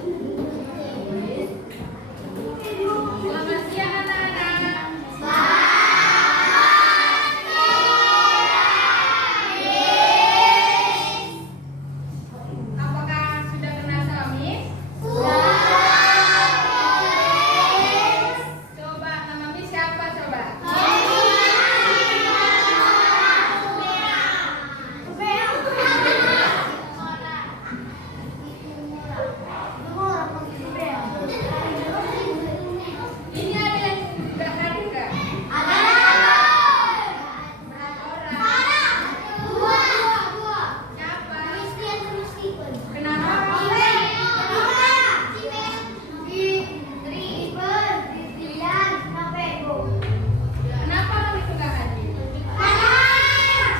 Selamat siang anak-anak. Apakah sudah kenal sama Miss? Coba nama Miss siapa coba? Ini ada yang nggak hadir nggak? Berapa orang? Siapa? Kenapa? Kenapa orang itu nggak hadir? Panas.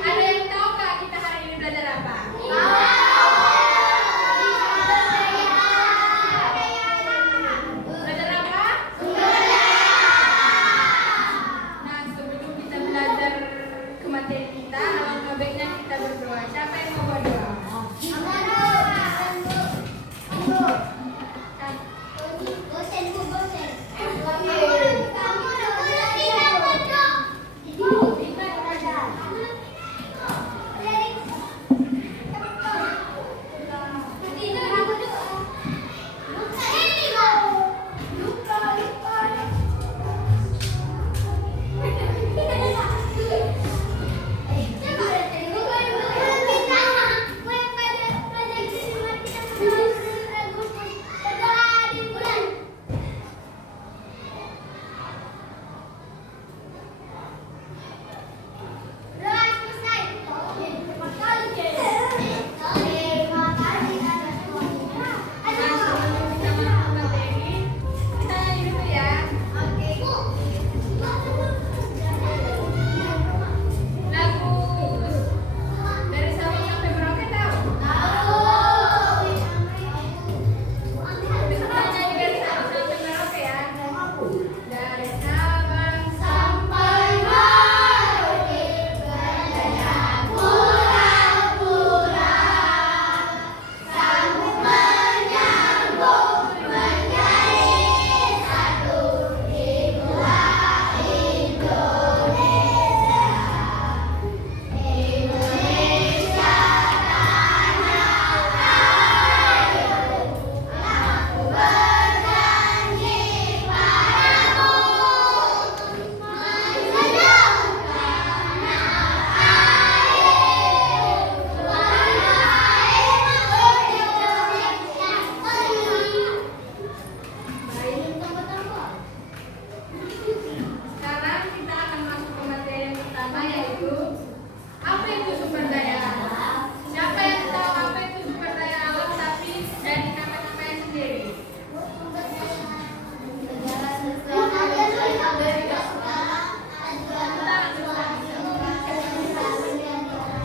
Ada yang tahu nggak kita hari ini belajar apa? Belajar apa? Nah, sebelum kita belajar ke materi kita, alangkah baiknya kita berdoa. Siapa yang mau berdoa? Dari Sabang sampai Merauke tahu? Kita nyanyi dari Sabang sampai Merauke ya. Dari Sabang sampai Merauke banyak pura-pura sanggup menyambut menjadi satu. Itulah Indonesia. Indonesia tanah airku, aku berjanji padamu mensejahterakan air, suara Indonesia Sekarang kita akan masuk ke materi yang pertama, yaitu apa itu sumber daya alam? Siapa yang tahu apa itu sumber daya alam tapi dari nama-namanya sendiri?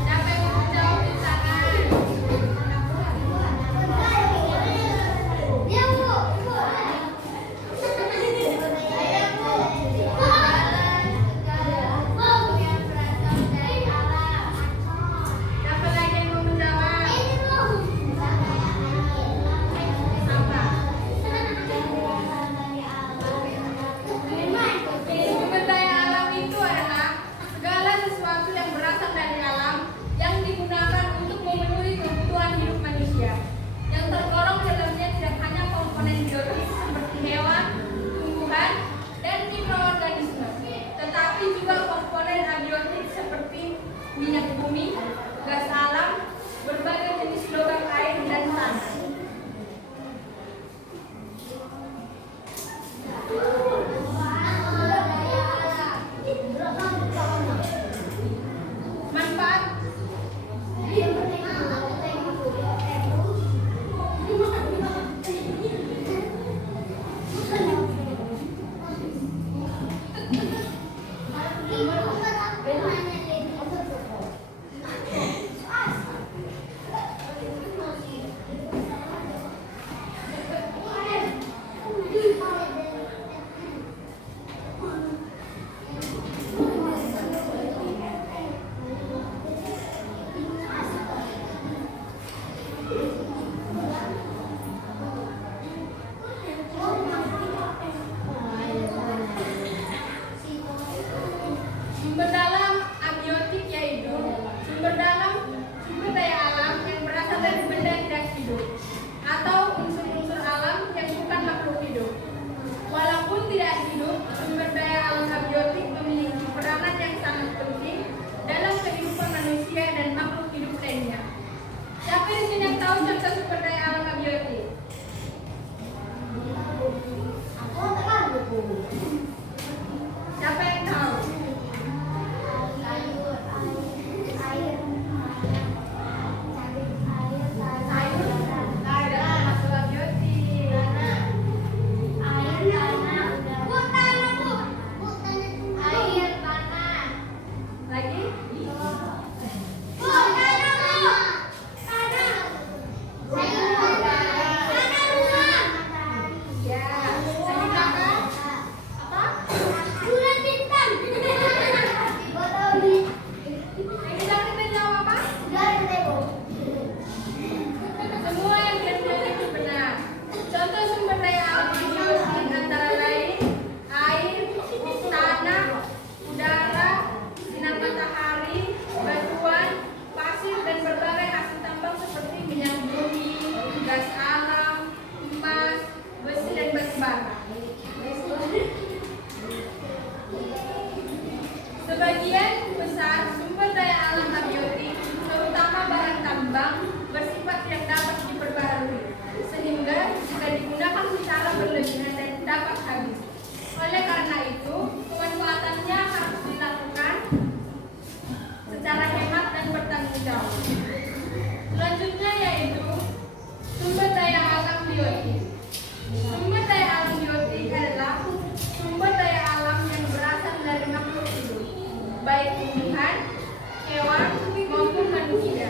Siapa yang mau jawab di tangan? Siapa lagi yang mau menjawab? Apa? Sumber daya alam itu adalah segala sesuatu yang berasal dari alam yang digunakan untuk memenuhi kebutuhan hidup manusia. Yang tergolong dalamnya tidak hanya komponen biologis seperti hewan, tumbuhan, dan mikroorganisme, tetapi juga komponen abiotik seperti minyak bumi, gas alam, berbagai jenis logam air, dan tanah. Manfaat Sebagian besar sumber daya alam abiotik, terutama bahan tambang, bersifat tidak dapat diperbarui, sehingga jika digunakan secara berlebihan dan dapat habis. Oleh karena itu, pemanfaatannya harus dilakukan secara hemat dan bertanggung jawab. Selanjutnya yaitu sumber daya alam biotik. Sumber daya alam biotik adalah sumber daya alam yang berasal dari makhluk hidup, baik tumbuhan, hewan, maupun manusia.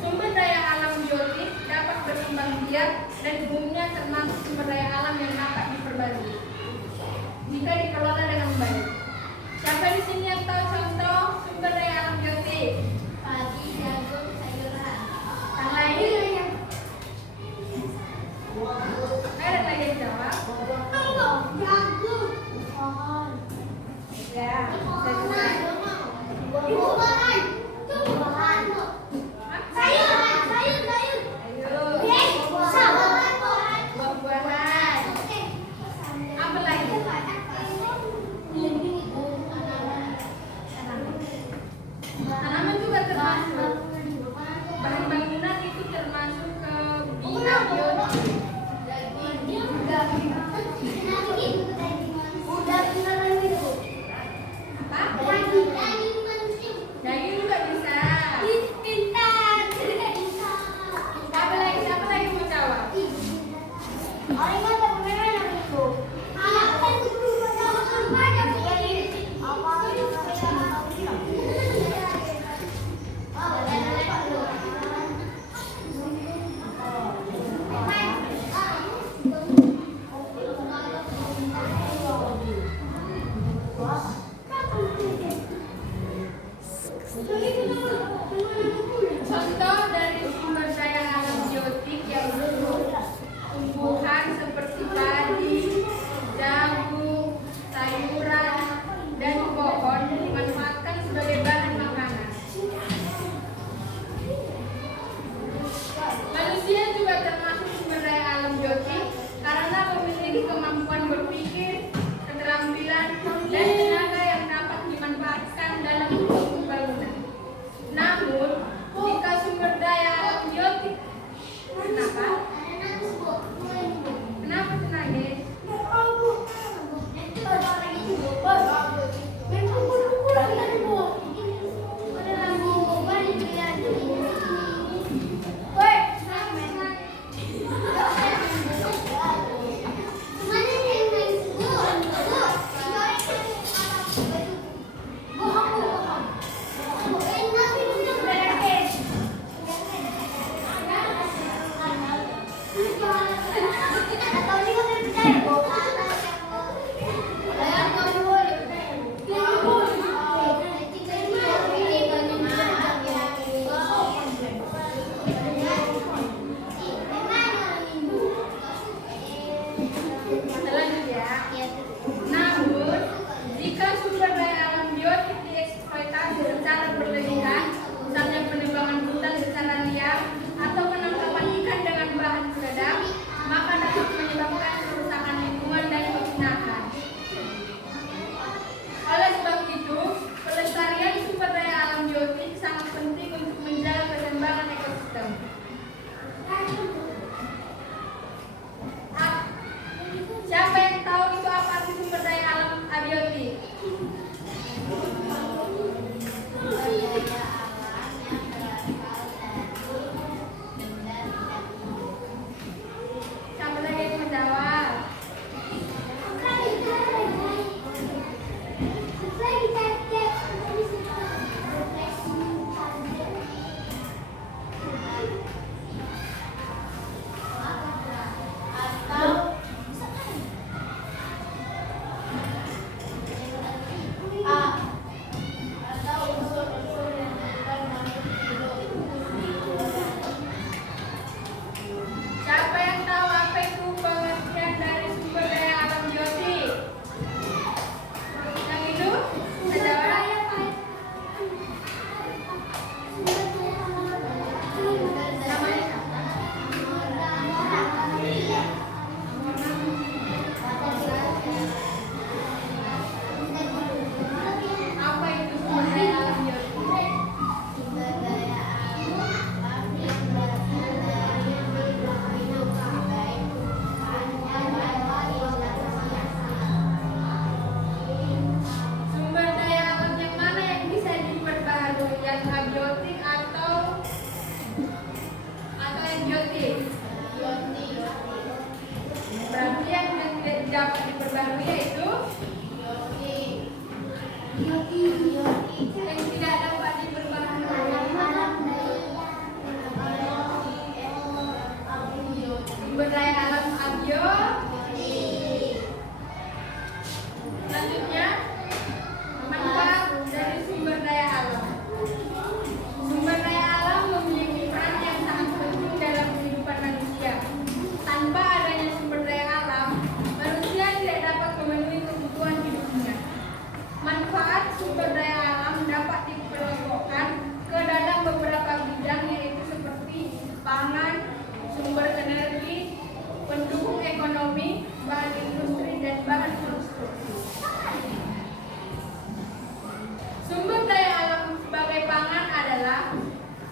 Sumber daya alam biotik dapat berkembang biak dan umumnya termasuk sumber daya alam yang dapat diperbarui jika dikelola dengan baik. Siapa di sini yang tahu contoh sumber daya alam biotik? Padi, jagung, sayuran. Yang lain? Ada lagi yang jawab? Jagung, pohon. Ya, saya juga. Buah-buahan. Buah-buahan. Sayur, sayur, sayur. Ayo. Buah-buahan. Apa lagi? Tanaman juga termasuk. Bahan bangunan itu termasuk ke bina biotik.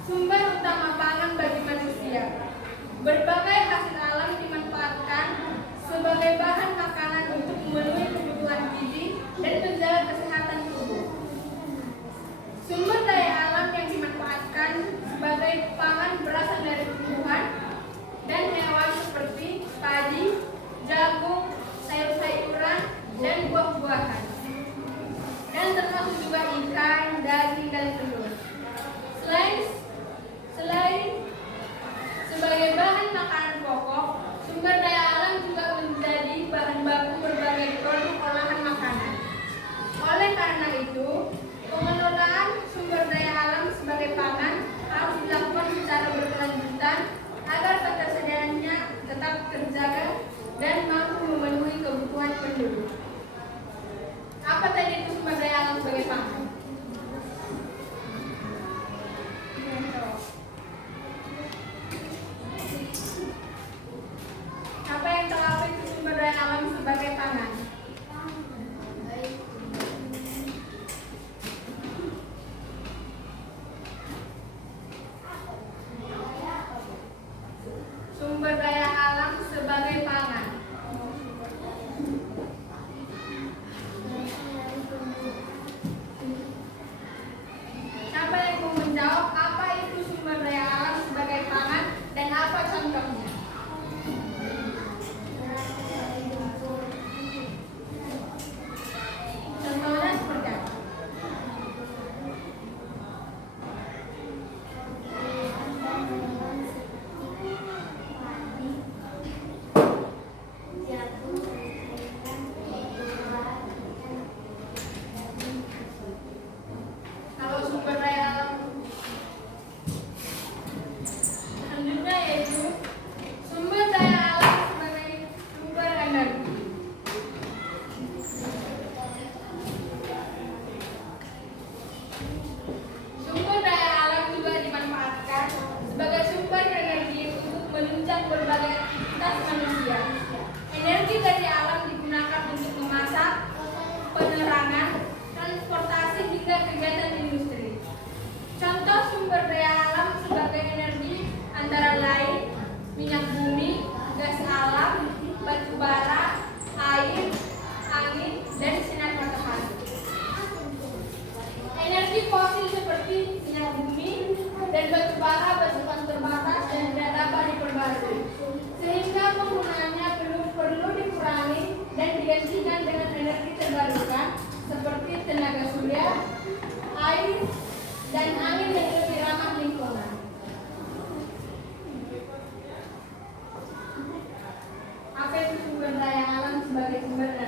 sumber utama pangan bagi manusia. Berbagai hasil alam dimanfaatkan sebagai bahan makanan untuk memenuhi kebutuhan gizi dan menjaga kesehatan tubuh. Sumber daya alam yang dimanfaatkan sebagai pangan berasal dari tumbuhan dan hewan seperti padi, jagung, sayur-sayuran, dan buah-buahan. Dan termasuk juga ikan, daging, dan telur. Selain sebagai bahan makanan pokok, sumber daya alam juga menjadi bahan baku berbagai produk olahan makanan. Oleh karena itu, pengelolaan sumber daya alam sebagai pangan harus dilakukan secara berkelanjutan agar ketersediaannya tetap terjaga dan mampu memenuhi kebutuhan penduduk. Apa tadi itu sumber daya alam sebagai pangan? Apa yang terlalu itu sumber daya alam sebagai pangan? Sumber daya alam sebagai pangan. Siapa yang mau menjawab apa itu sumber daya alam sebagai pangan dan apa contohnya? Contohnya seperti apa? Kalau sumber daya alam selanjutnya yaitu sumber daya alam sebagai sumber energi. Sumber daya alam juga dimanfaatkan sebagai sumber energi untuk menunjang berbagai aktivitas manusia. Energi dari alam digunakan untuk memasak, penerangan, transportasi hingga kegiatan industri. Contoh sumber daya alam sebagai energi antara lain minyak bumi, gas alam, batu bara, air, angin, dan sinar matahari. Energi fosil seperti minyak bumi dan batu bara bersifat terbatas dan tidak dapat diperbarui, sehingga penggunaannya perlu dikurangi dan digantikan dengan energi terbarukan seperti tenaga surya, air, dan angin yang lebih ramah lingkungan. Apa itu sumber daya alam sebagai sumber energi?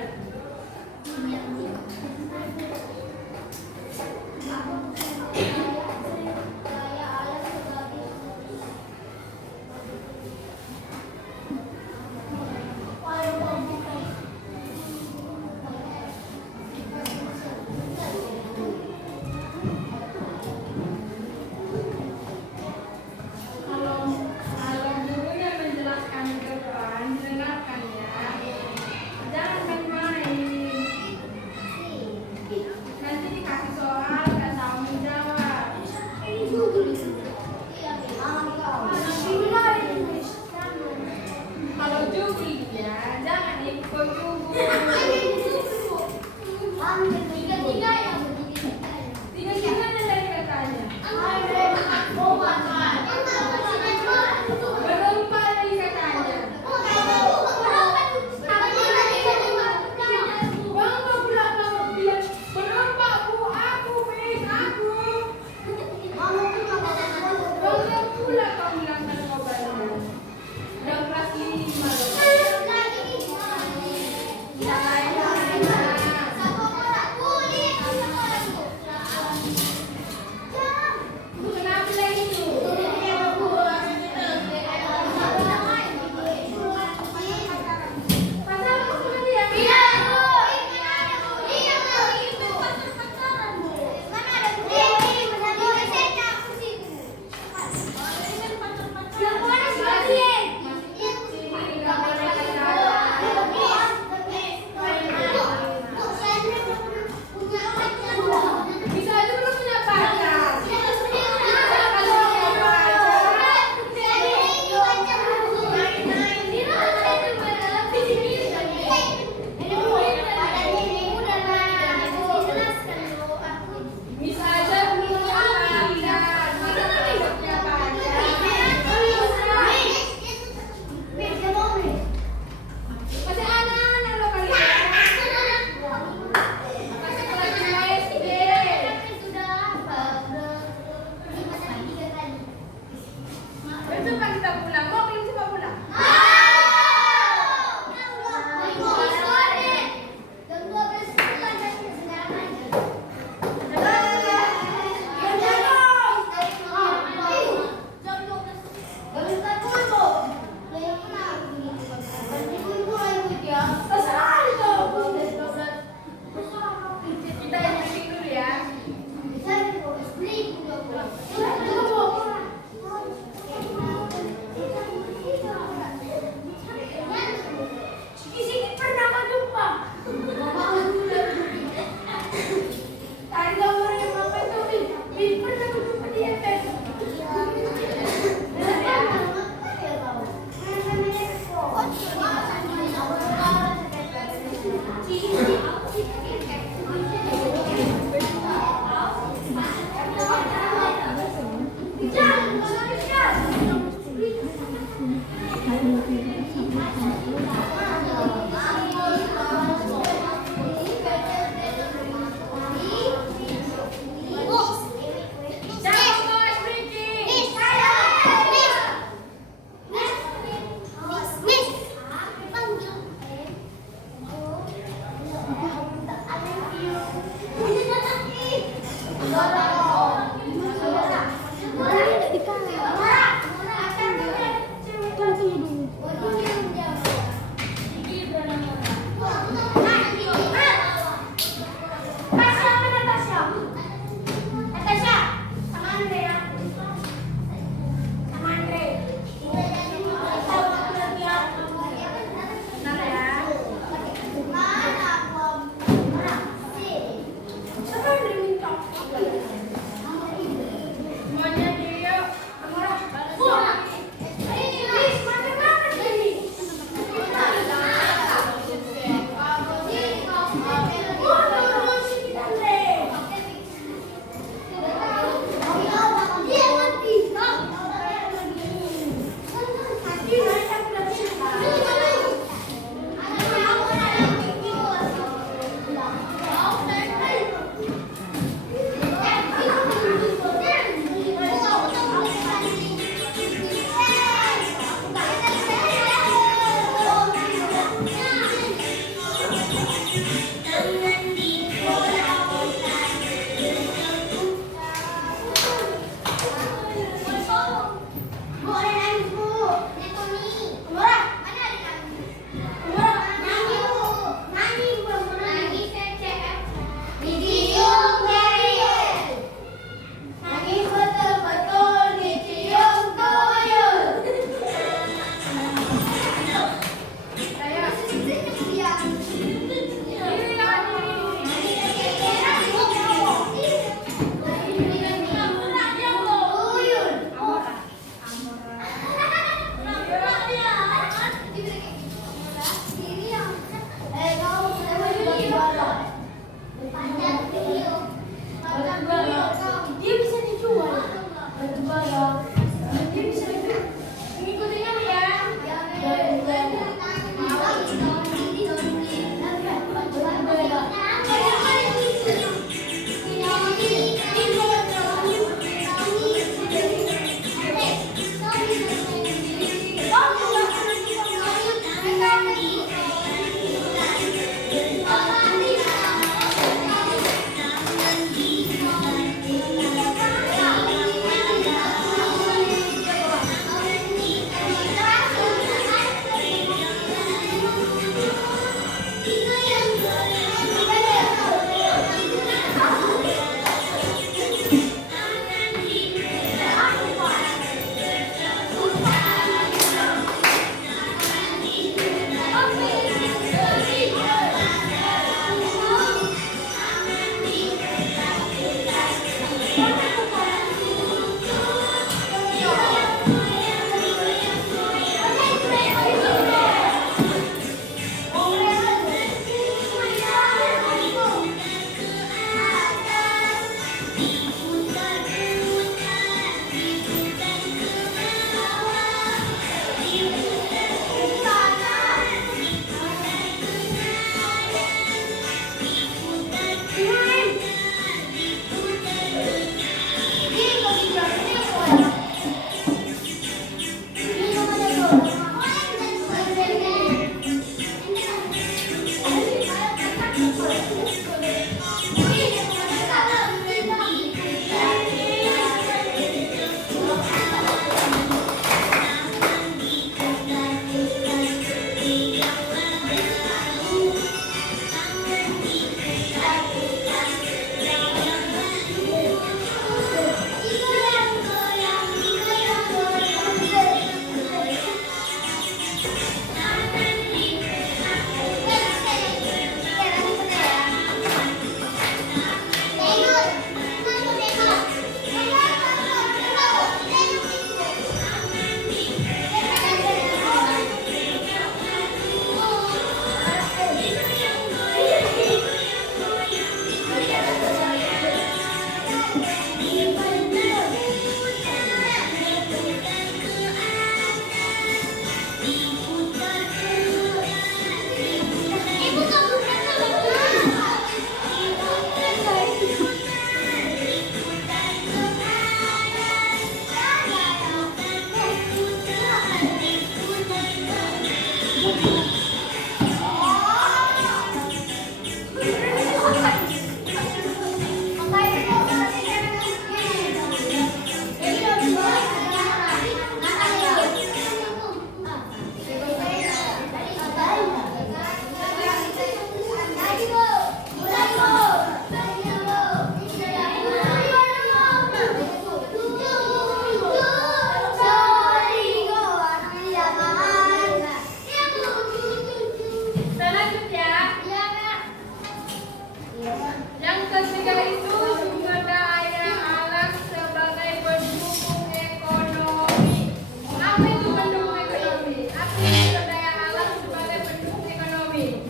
Yang ketiga itu sumber daya alam sebagai pendukung ekonomi. Apa itu pendukung ekonomi? Apa itu sumber daya alam sebagai pendukung ekonomi?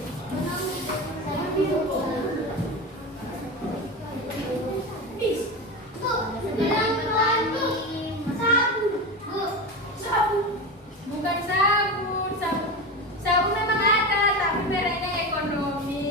Bukan sabun. Sabun memang ada, tapi mereknya ekonomi.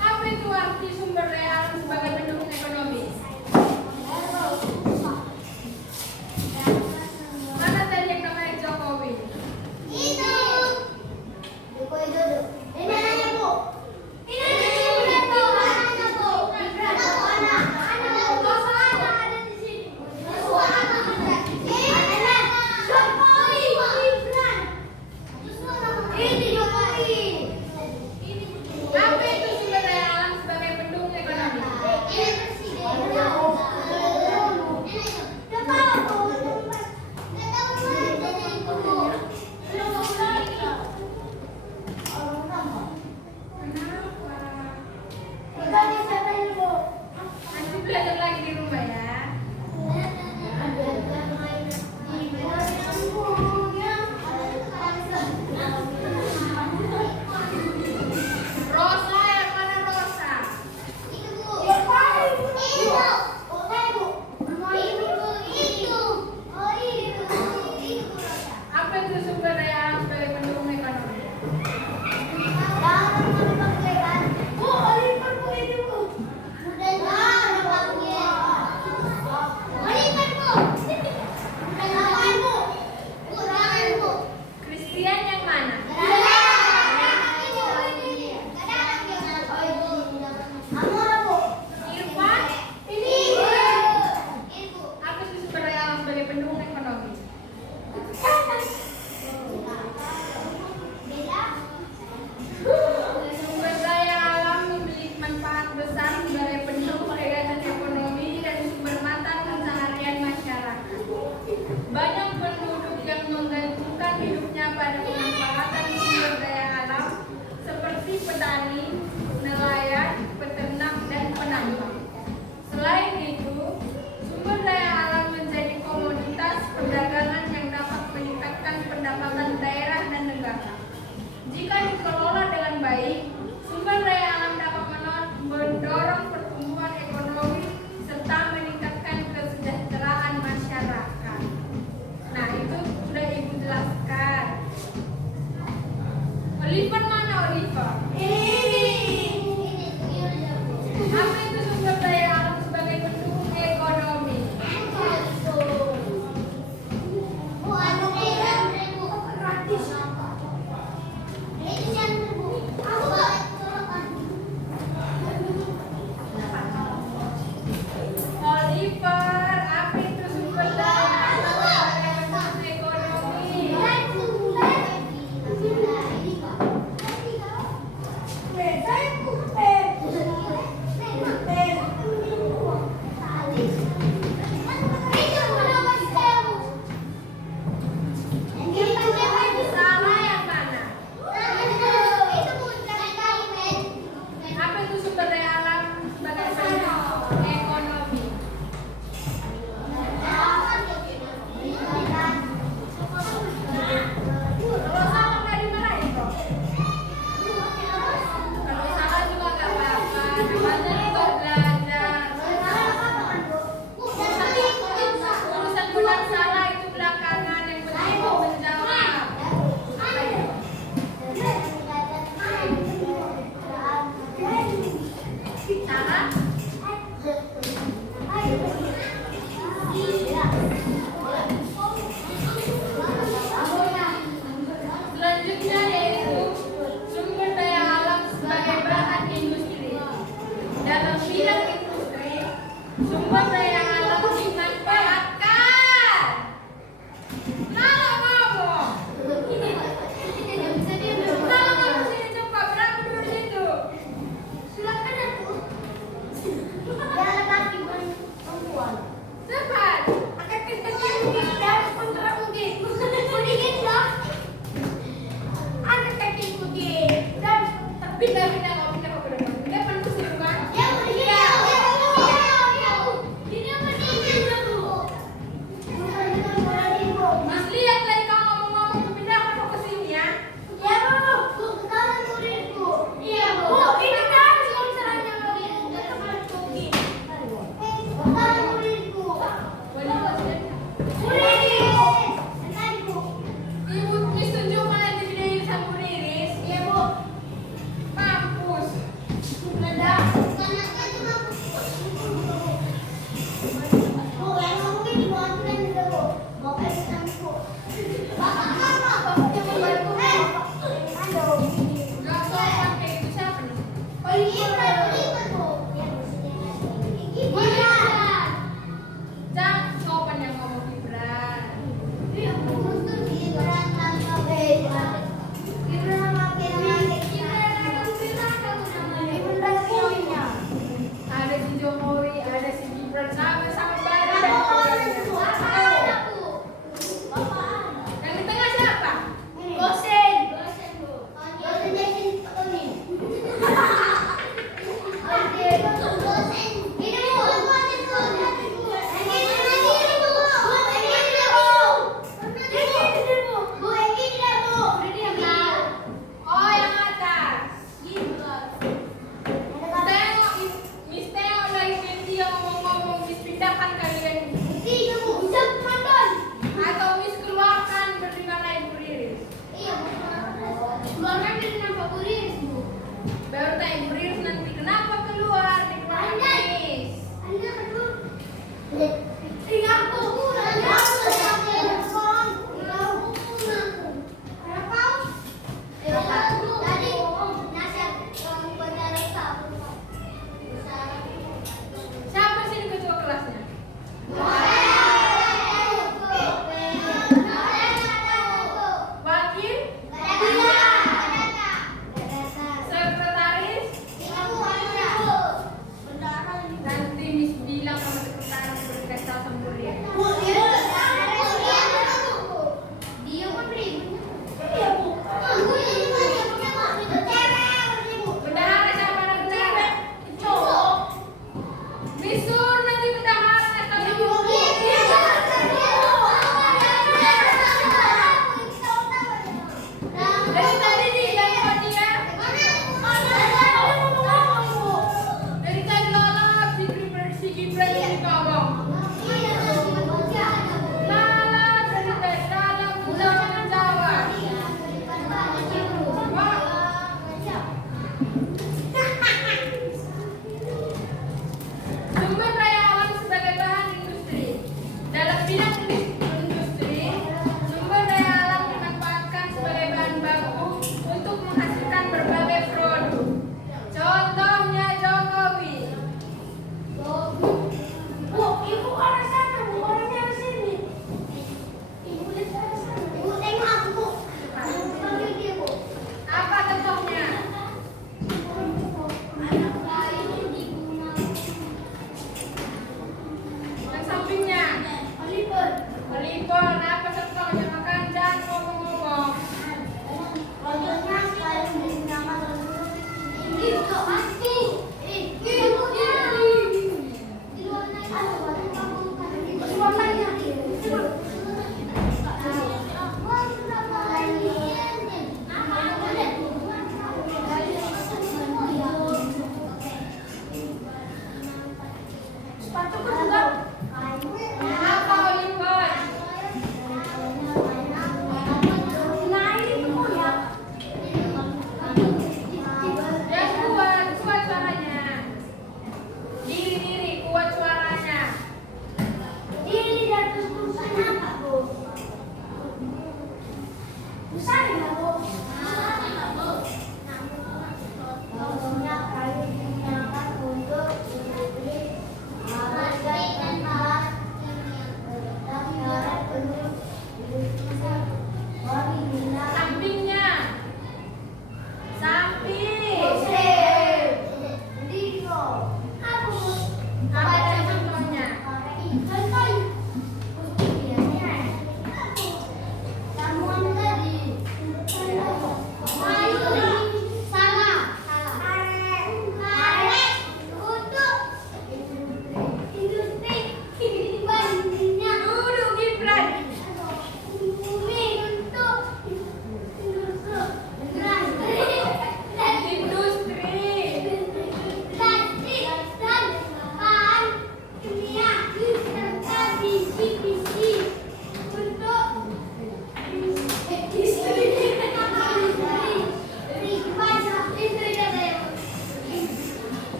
Apa itu arti sumber daya alam sebagai pendukung ekonomi? Mana tadi yang namanya Jokowi? Apa itu sumber daya alam sebagai pendukung ekonomi? Nanti belajar lagi di rumah ya. Rosa, yang mana Rosa? Apa itu sumber daya alam sebagai pendukung ekonomi? Christian yang mana? Irfan? Apa itu sumber daya alam sebagai pendukung ekonomi? Sumber daya alam memiliki manfaat besar sebagai pendukung kegiatan ekonomi dan sumber mata pencaharian masyarakat. Banyak penduduk yang menggantungkan hidupnya pada pemanfaatan sumber daya alam seperti petani, nelayan, peternak, dan penambang. Selain itu, sumber daya alam menjadi komoditas perdagangan yang dapat meningkatkan pendapatan daerah dan negara. Jika dikelola dengan baik, sumber daya alam dapat mendorong pertumbuhan ekonomi serta meningkatkan kesejahteraan masyarakat. Nah, itu sudah Ibu jelaskan. Oliver mana Oliver? Apa itu sumber daya alam sebagai pendukung ekonomi? Oliver, apa itu sumber daya alam sebagai pendukung ekonomi? Salah yang mana? Apa itu sumber daya alam sebagai pendukung ekonomi? Kalau salah nggak dimarahin kok. Kalau salah juga nggak apa-apa. Namanya juga belajar. Urusan benar salah itu belakangan, yang penting mau menjawab. Salah? Selanjutnya yaitu sumber daya alam sebagai bahan industri. Dalam bidang industri, sumber daya alam dimanfaatkan. Kalau ngomong, kalau ngomong sini cepat, berapa dulu situ?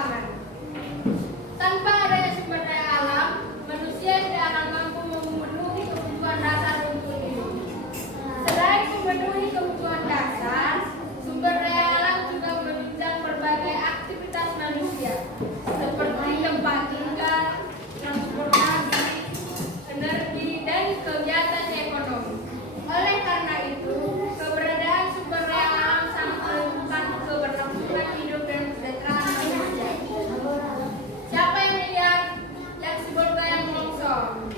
pangan. Tanpa adanya sumber daya alam, manusia tidak akan mampu memenuhi kebutuhan dasar untuk hidup. Selain memenuhi kebutuhan dasar, sumber daya alam juga menunjang berbagai aktivitas manusia, seperti tempat tinggal, transportasi, energi, dan kegiatan ekonomi. Oleh karena itu, keberadaan sumber daya alam sangat menentukan keberlangsungan hidup dan kesejahteraan manusia. Siapa yang lihat yang si Bolga yang longsor?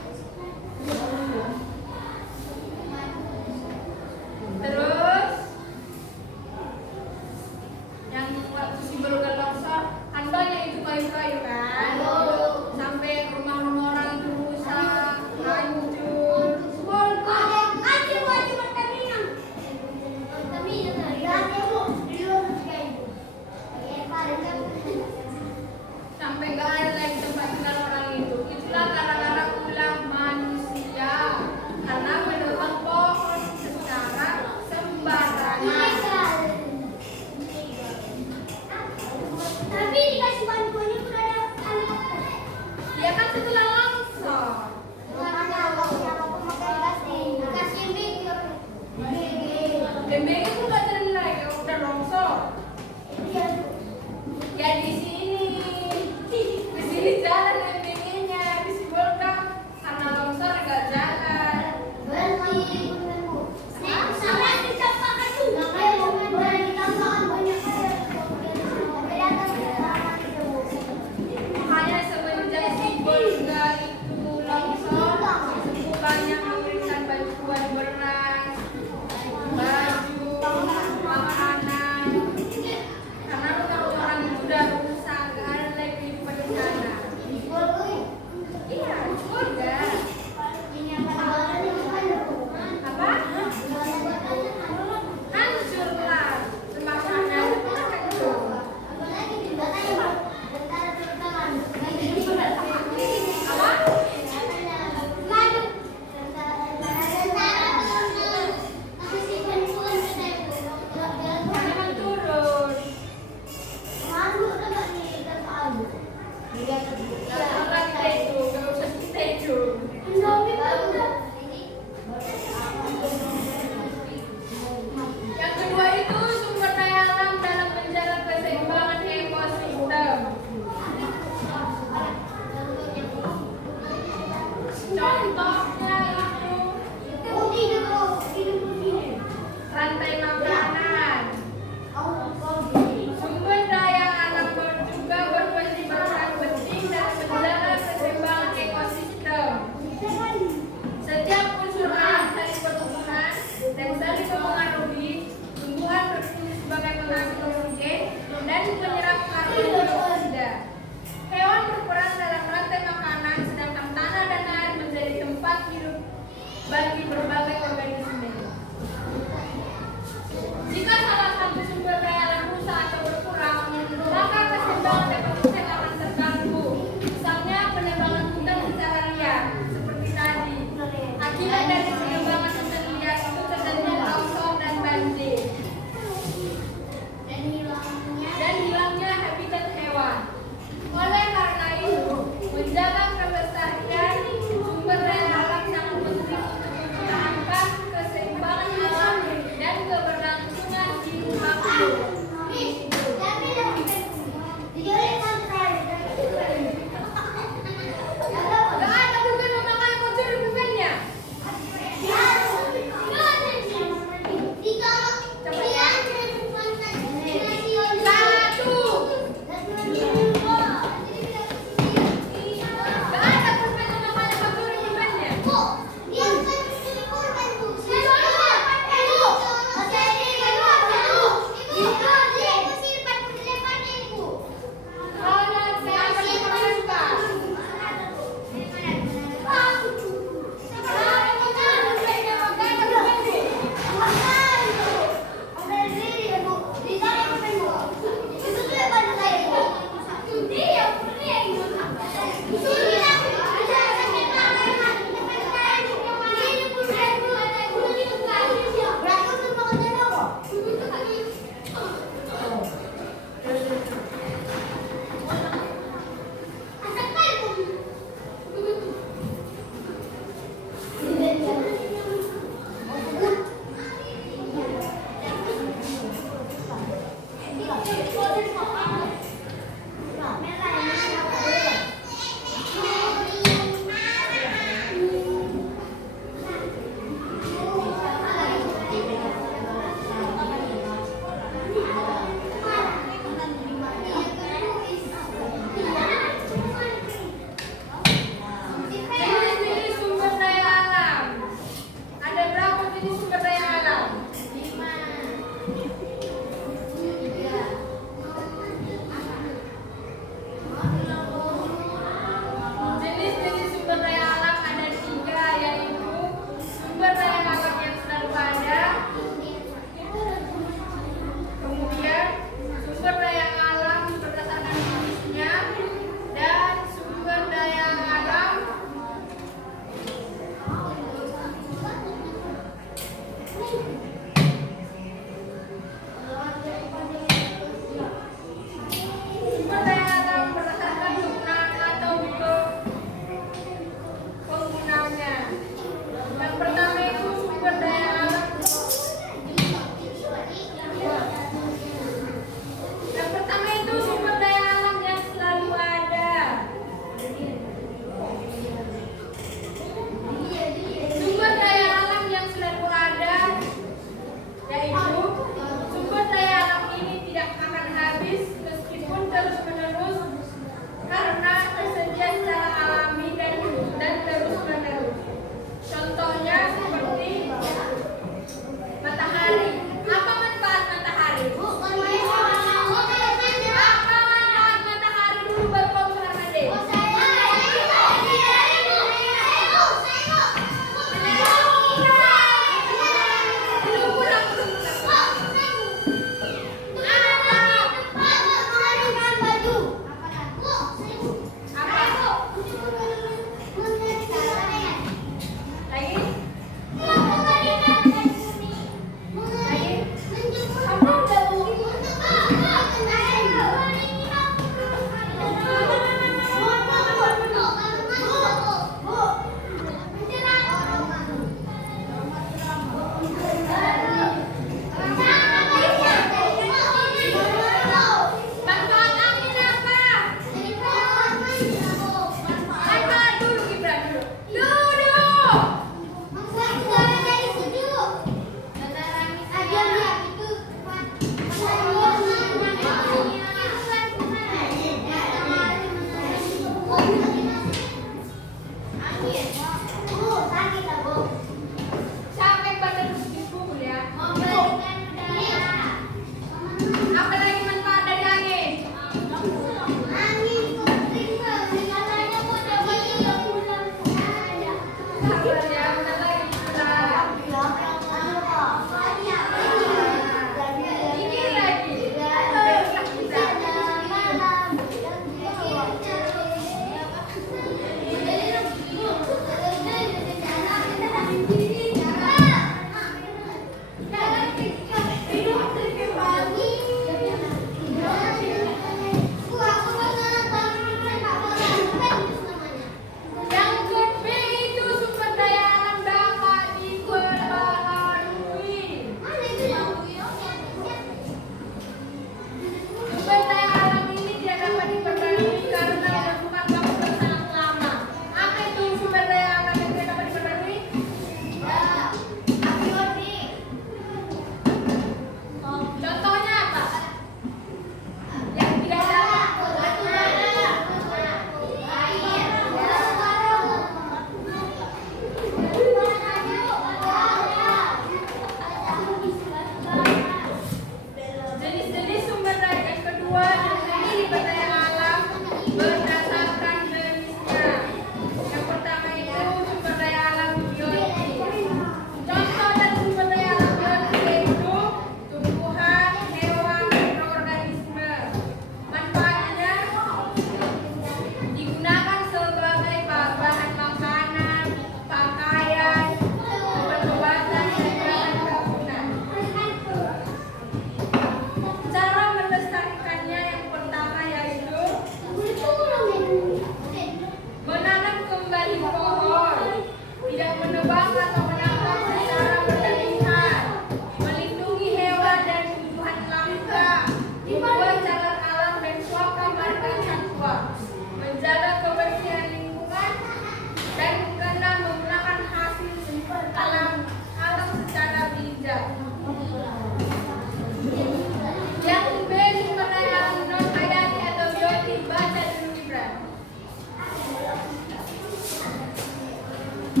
Apa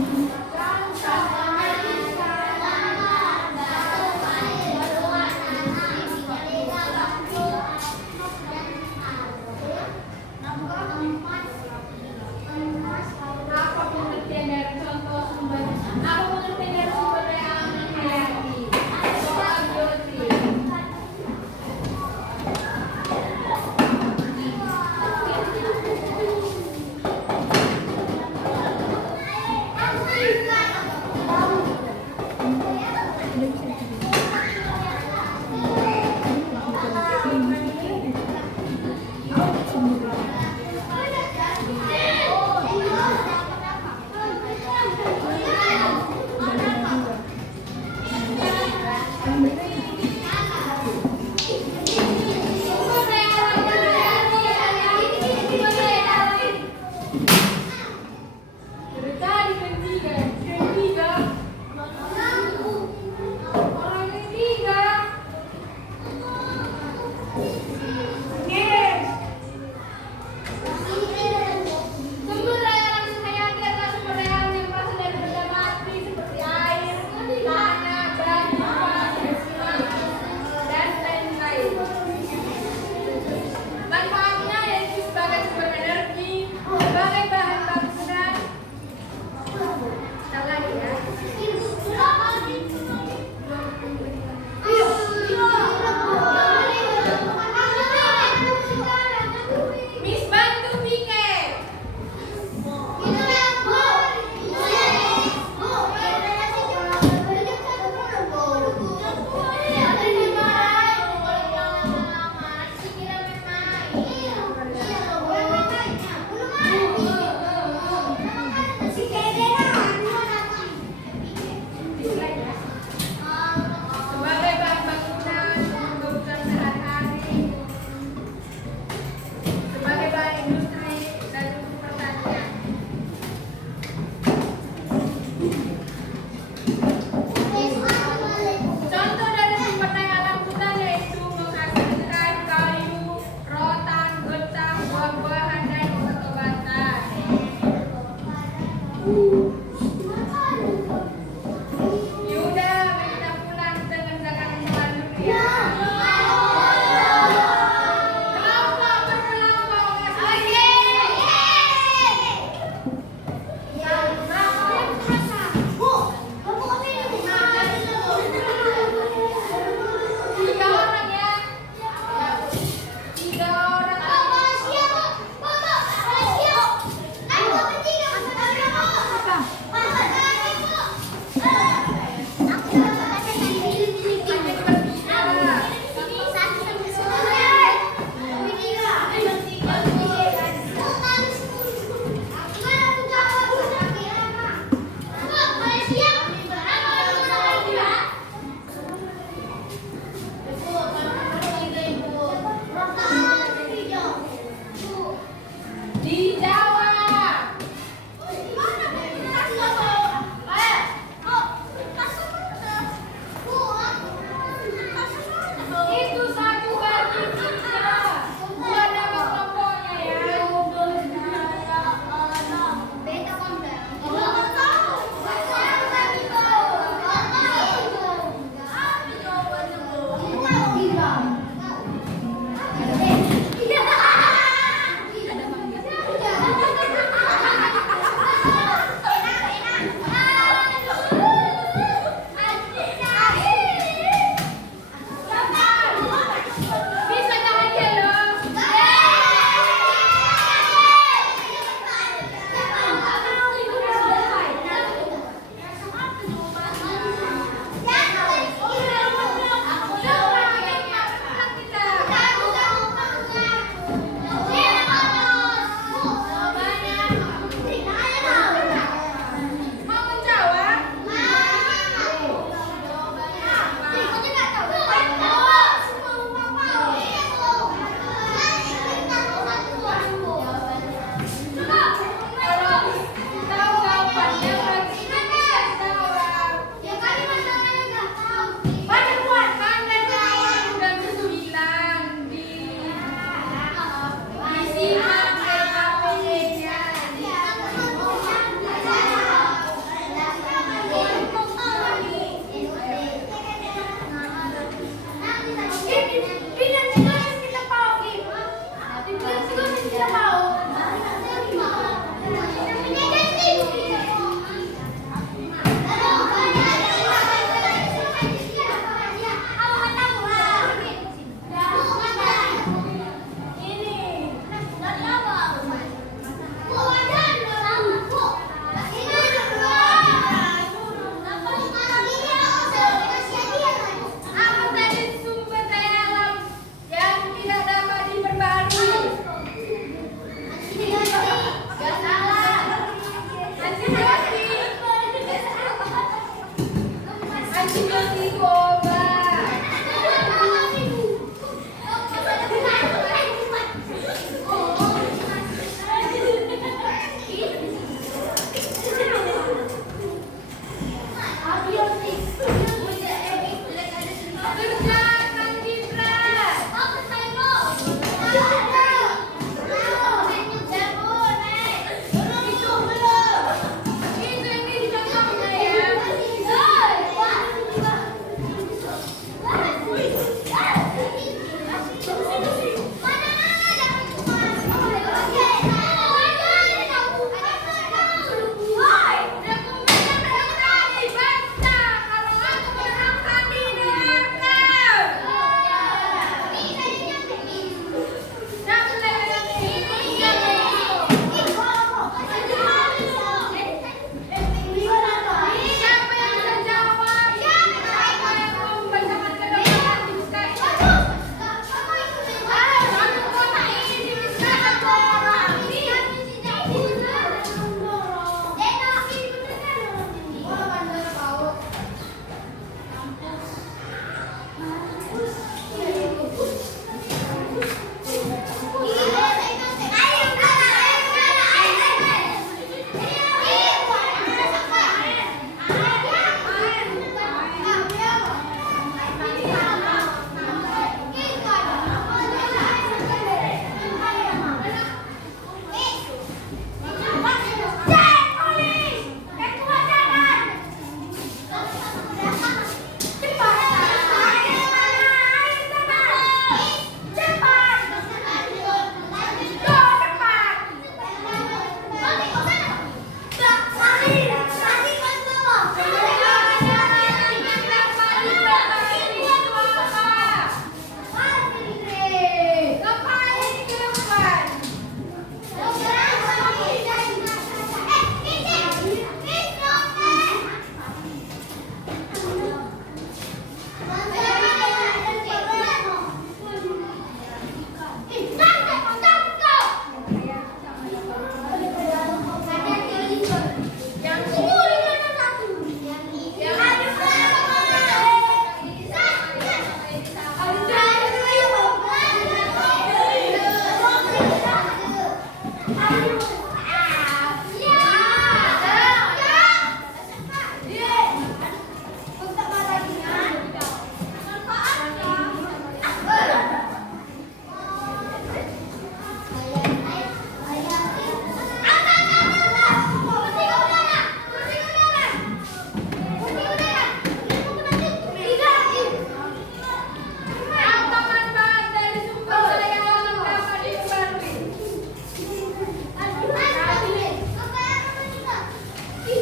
pengertian dari contoh sumber? Apa pengertian dari sumber daya alam yang hayati? Soal geometri.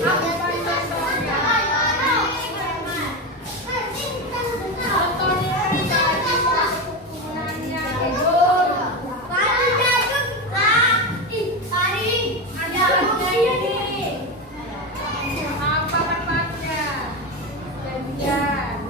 Apa contohnya? Contohnya penggunaannya ego. Ada ini. Apa manfaatnya? Gajian.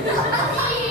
Nasi.